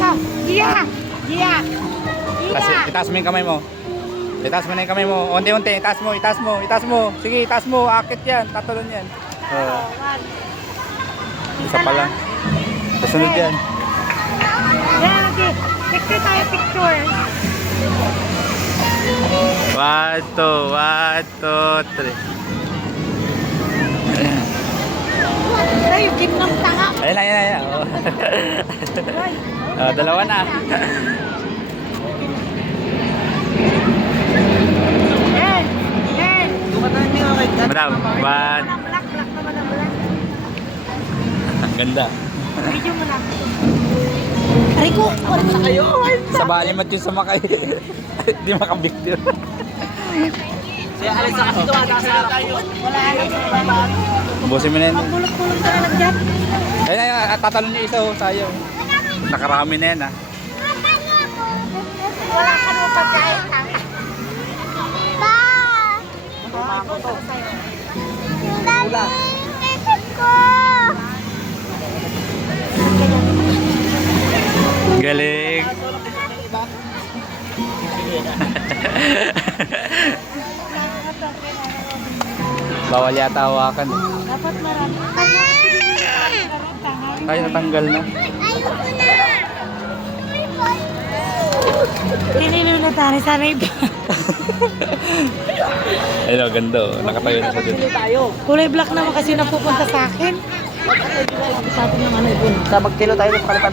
ito. Gia! Gia! Kasi Gia! itaas mo yung kamay mo. Itaas mo na yung kamay mo. Unti-unti, itaas mo, itaas mo, itaas mo. Sige, itaas mo. Akit yan. Tatalon yan. One. Isa pa lang. Kasunod yan. Yan, okay. Picture tayo, picture. 1, 2, 3. Ay, yung gitnang tanga. Ayan na, ayan na, ayan. Dalawa na. Yan. Yan. Madam, 1. Black naman ang black. Ang ganda. Video mo lang. Aray ko, wala na kayo. Sa balimat yung sumakay. Di makabigtil. Kaya alis na kasi tumataas tayo. Wala na. Ubusin mo na yan. Magulot-kulot ka na nagdyan. Ayun, ayun. Tatalon niyo isa, oh. Tayo. Nakarami na yan, ah. Wala ka naman pagkain ha. Wala. Galing. Bawal yata hawakan. Dapat marami. Ay, natanggal na. Tinilo na tayo, sana iba. Ayun, oh, ganda, oh. Nakatayo na siya dun. Tayo. Kulay black naman kasi napupunta sa akin. Sabi ng ano yun. Sa magkilo tayo ng palitan